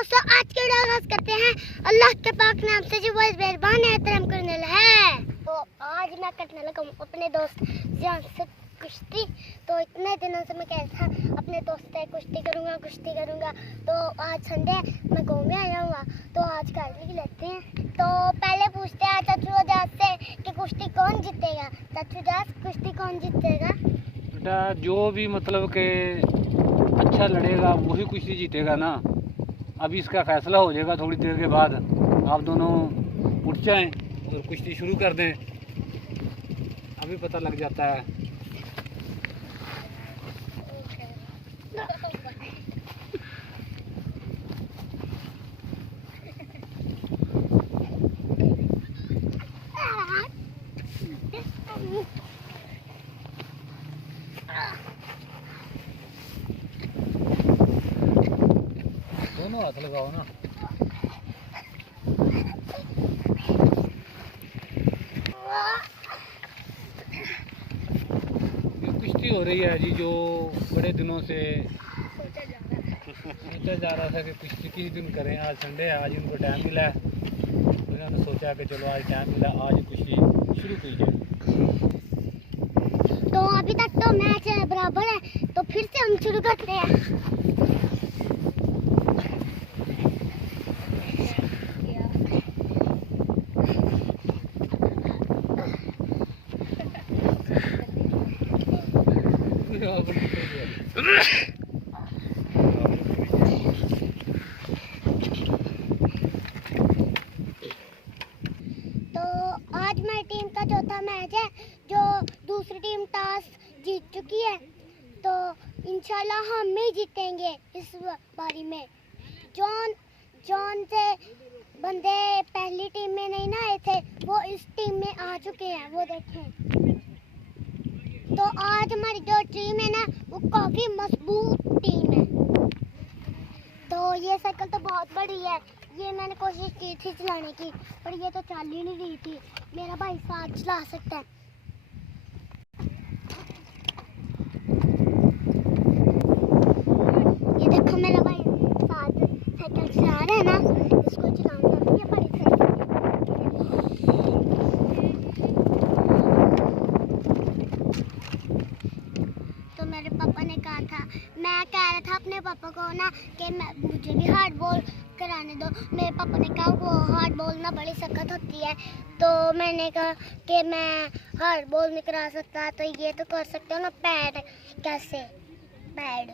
दोस्तों, आज के वीडियो आगाज करते हैं अल्लाह के पाक नाम से जो बहुत मेहरबान है, एहतराम करने वाला है। तो आज मैं करने लगा हूँ अपने दोस्त जान से कुश्ती। तो इतने दिनों से मैं कह रहा था अपने दोस्त से कुश्ती करूँगा। तो आज संडे मैं गाँव में आया हुआ, तो आज कर ही लेते हैं। तो पहले पूछते हैं चाचू आजाद से कि कुश्ती कौन जीतेगा। चाचू आजाद, कुश्ती कौन जीतेगा? बेटा जो भी मतलब के अच्छा लड़ेगा वही कुश्ती जीतेगा ना। अभी इसका फैसला हो जाएगा थोड़ी देर के बाद। आप दोनों उठ जाएं और कुश्ती शुरू कर दें, अभी पता लग जाता है। दोनों हाथ लगाओ ना। ये कुश्ती हो रही है जी, जो बड़े दिनों से सोचा जा रहा था कि कुश्ती किस दिन करें। आज संडे है, आज इनको टाइम मिला है, उन्होंने सोचा कि चलो आज टाइम मिला, आज कुश्ती शुरू की जाए। तो अभी तक तो मैच बराबर है, तो फिर से हम शुरू करते हैं। तो आज मेरी टीम का चौथा मैच है, जो दूसरी टीम टॉस जीत चुकी है। तो इंशाल्लाह हम ही जीतेंगे इस बारी में। जॉन से बंदे पहली टीम में नहीं ना आए थे, वो इस टीम में आ चुके हैं, वो देखें। तो आज हमारी जो टीम है ना, वो काफ़ी मजबूत टीम है। तो ये साइकिल तो बहुत बड़ी है, ये मैंने कोशिश की थी चलाने की, पर ये तो चल ही नहीं रही थी। मेरा भाई साथ चला सकता है। ये देखो मेरा भाई साथ साइकिल चला रहा है ना, इसको चलाऊंगा अपनी बड़ी साइकिल। तो मेरे पापा ने कहा था, मैं कह रहा था अपने पापा को ना कि मुझे भी हार्ड बॉल कराने दो। मेरे पापा ने कहा वो हार्ड बॉल ना बड़ी सख्त होती है। तो मैंने कहा कि मैं हार्ड बॉल नहीं करा सकता, तो ये तो कर सकते हो ना पैड। कैसे पैड?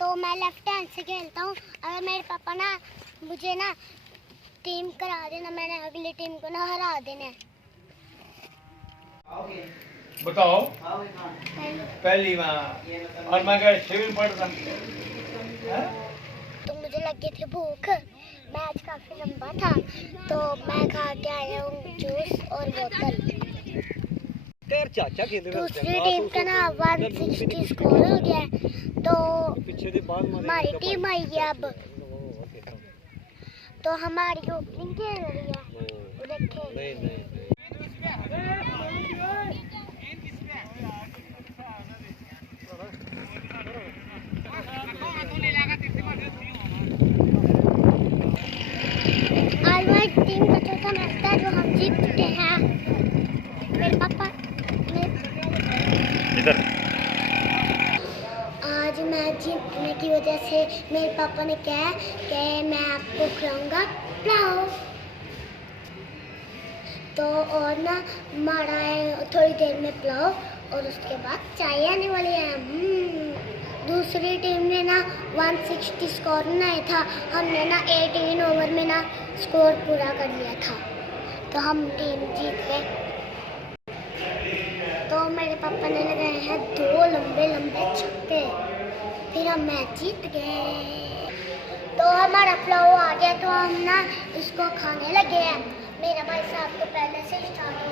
तो मैं लेफ्ट हैंड से खेलता हूँ। अगर मेरे पापा ना मुझे ना टीम करा देना, मैंने अगली टीम को ना हरा देना है। बताओ पहली बार और मैं क्या सिविल पढ़ रहा। तो मुझे लगी थी भूख, मैच काफ़ी लंबा था, तो मैं खा के आया हूँ जूस और बोतल। दूसरी टीम का ना 160 स्कोर हो गया है, तो हमारी टीम आई है अब। तो हमारी ओपनिंग खेल रही है, देखें। आज हमारी टीम का चौथा मैच था, जो हम जीत चुके हैं। मेरे पापा आज मैच जीतने की वजह से मेरे पापा ने कहा कि मैं आपको खिलाऊंगा पलाओ। तो और ना हमारा थोड़ी देर में पलाओ और उसके बाद चाय आने वाली है। दूसरी टीम ने ना 160 स्कोर बनाया था, हमने ना 18 ओवर में ना स्कोर पूरा कर लिया था, तो हम टीम जीत गए। तो मेरे पापा ने लगाए हैं 2 लंबे छक्के, फिर हम मैच जीत गए। तो हमारा पलाओ आ गया, तो हम ना इसको खाने लगे हैं। मेरा भाई साहब तो पहले से स्टार्ट हो